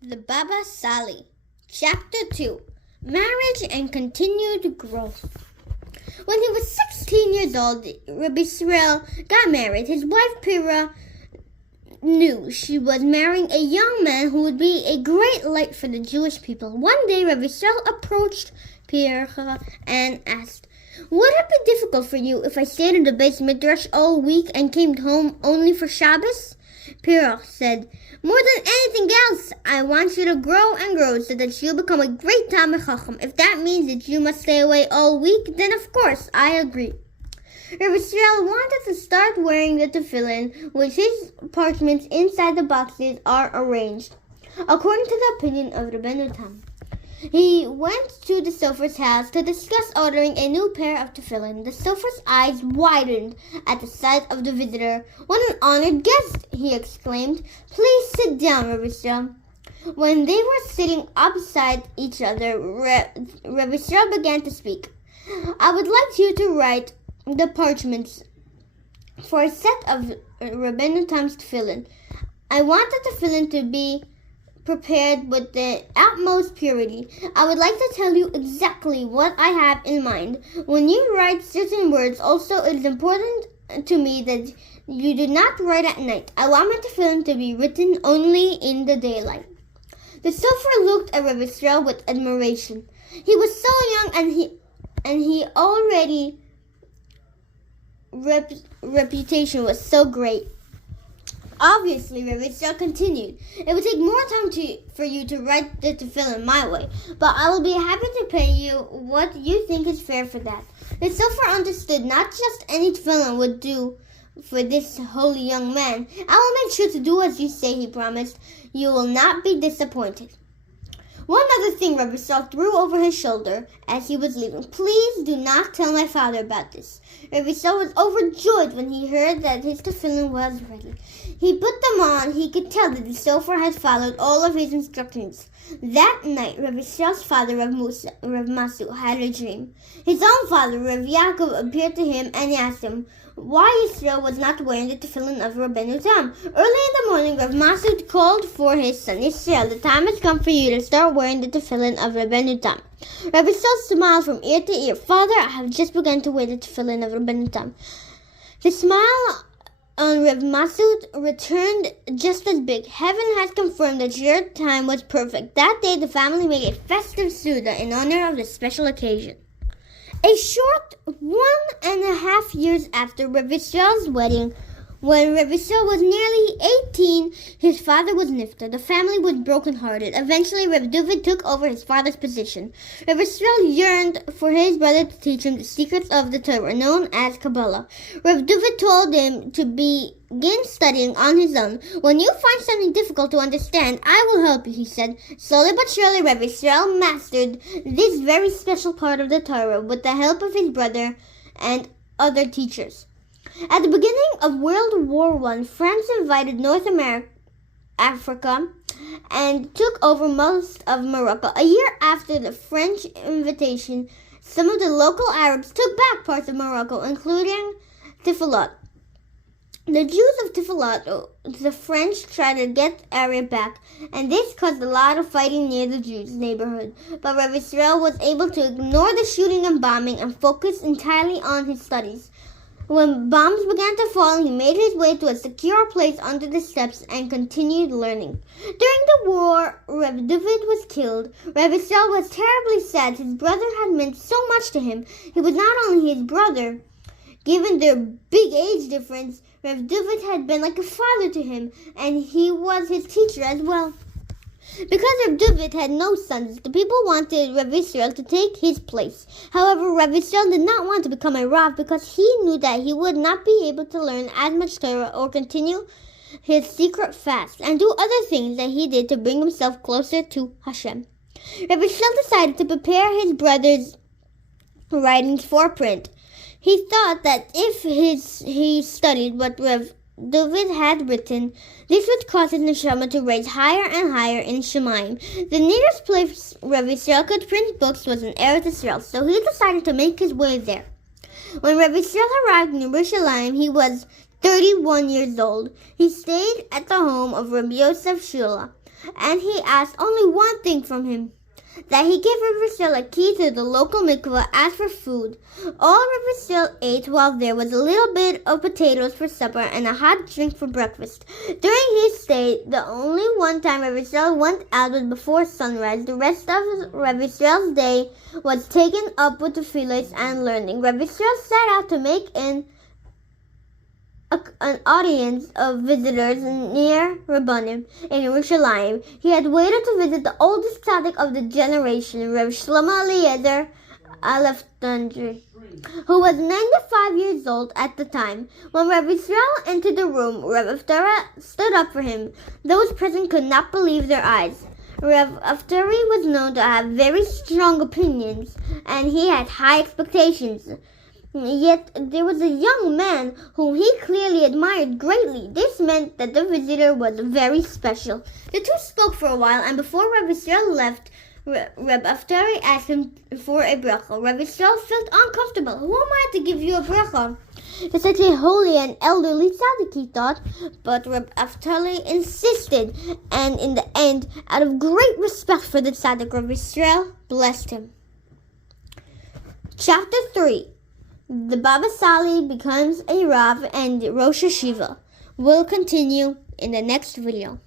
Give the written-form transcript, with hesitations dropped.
The Baba Sali, Chapter 2, Marriage and Continued Growth. When he was 16 years old, Rabbi Israel got married. His wife Pira knew she was marrying a young man who would be a great light for the Jewish people. One day, Rabbi Israel approached Pira and asked, "Would it be difficult for you if I stayed in the Beis Midrash all week and came home only for Shabbos?" Pira said, "More than anything else, I want you to grow and grow so that you'll become a great Talmid Chacham. If that means that you must stay away all week, then of course I agree." Rabbi Israel wanted to start wearing the tefillin, which his parchments inside the boxes are arranged, according to the opinion of Rabbeinu Tam. He went to the sofer's house to discuss ordering a new pair of tefillin. The sofer's eyes widened at the sight of the visitor. "What an honored guest!" he exclaimed. "Please sit down, Rabbi Israel." When they were sitting opposite each other, Rabbi Israel began to speak. "I would like you to write the parchments for a set of Rabbeinu Tam's tefillin. I want the tefillin to be prepared with the utmost purity. I would like to tell you exactly what I have in mind. When you write certain words, also it is important to me that you do not write at night. I want my tefillin to be written only in the daylight." The sofer looked at Rabbi Israel with admiration. He was so young and he already reputation was so great. Obviously, Rabbi Israel continued, "It would take more time for you to write the tefillin my way, but I will be happy to pay you what you think is fair for that." The sofer understood not just any tefillin would do for this holy young man. "I will make sure to do as you say," he promised. "You will not be disappointed." One other thing Rabbi Israel threw over his shoulder as he was leaving. "Please do not tell my father about this." Rabbi Israel was overjoyed when he heard that his tefillin was ready. He put them on. He could tell that the sofer had followed all of his instructions. That night, Rabbi Israel's father, Rav Masu, had a dream. His own father, Rav Yaakov, appeared to him and asked him why Israel was not wearing the tefillin of Rabbeinu Tam. Early in the morning, Rav Masu called for his son, "Israel, the time has come for you to start wearing the tefillin of Rabbeinu Tam." Rabbi Israel smiled from ear to ear. "Father, I have just begun to wear the tefillin of Rabbeinu Tam." The smile on Rav Masud returned just as big. "Heaven has confirmed that your time was perfect." That day, the family made a festive Suda in honor of the special occasion. A short 1.5 years after Rav Israel's wedding, when Rav Israel was nearly 18, his father was nifta. The family was brokenhearted. Eventually, Rav David took over his father's position. Rav Israel yearned for his brother to teach him the secrets of the Torah, known as Kabbalah. Rav David told him to begin studying on his own. "When you find something difficult to understand, I will help you," he said. Slowly but surely, Rav Israel mastered this very special part of the Torah with the help of his brother and other teachers. At the beginning of World War I, France invaded North Africa and took over most of Morocco. A year after the French invasion, some of the local Arabs took back parts of Morocco, including Tiferet. The Jews of Tiferet, the French tried to get the area back, and this caused a lot of fighting near the Jews' neighborhood. But Rabbi Israel was able to ignore the shooting and bombing and focus entirely on his studies. When bombs began to fall, he made his way to a secure place under the steps and continued learning. During the war, Rav David was killed. Rav Israel was terribly sad. His brother had meant so much to him. He was not only his brother. Given their big age difference, Rav David had been like a father to him, and he was his teacher as well. Because Rav David had no sons, the people wanted Rav Israel to take his place. However, Rav Israel did not want to become a Rav because he knew that he would not be able to learn as much Torah or continue his secret fast and do other things that he did to bring himself closer to Hashem. Rav Israel decided to prepare his brother's writings for print. He thought that if he studied what Rav David had written, this would cause his neshama to rise higher and higher in Shemayim. The nearest place Rav Israel could print books was in Eretz Israel, so he decided to make his way there. When Rav Israel arrived in Yerushalayim, he was 31 years old. He stayed at the home of Rabbi Yosef Shula. and he asked only one thing from him, that he give Rabbi a key to the local mikveh as for food. All Rabbi ate while there was a little bit of potatoes for supper and a hot drink for breakfast. During his stay, the only one time Rabbi went out was before sunrise. The rest of Rabbi day was taken up with tefillos and learning. Rabbi set out to make an audience of visitors near Rabbanim in Yerushalayim. He had waited to visit the oldest tzaddik of the generation, Rabbi Shlomo Eliezer Alefandri, who was 95 years old at the time. When Rabbi Israel entered the room, Rabbi Aftari stood up for him. Those present could not believe their eyes. Rabbi Aftari was known to have very strong opinions, and he had high expectations. Yet there was a young man whom he clearly admired greatly. This meant that the visitor was very special. The two spoke for a while, and before Rabbi Israel left, Rabbi Aftari asked him for a bracha. Rabbi Israel felt uncomfortable. Who am I to give you a bracha? You're such a holy and elderly tzaddik, he thought. But Rabbi Aftari insisted, and in the end, out of great respect for the tzaddik, Rabbi Israel blessed him. Chapter 3. The Baba Sali becomes a Rav and Rosh Hashiva. Will continue in the next video.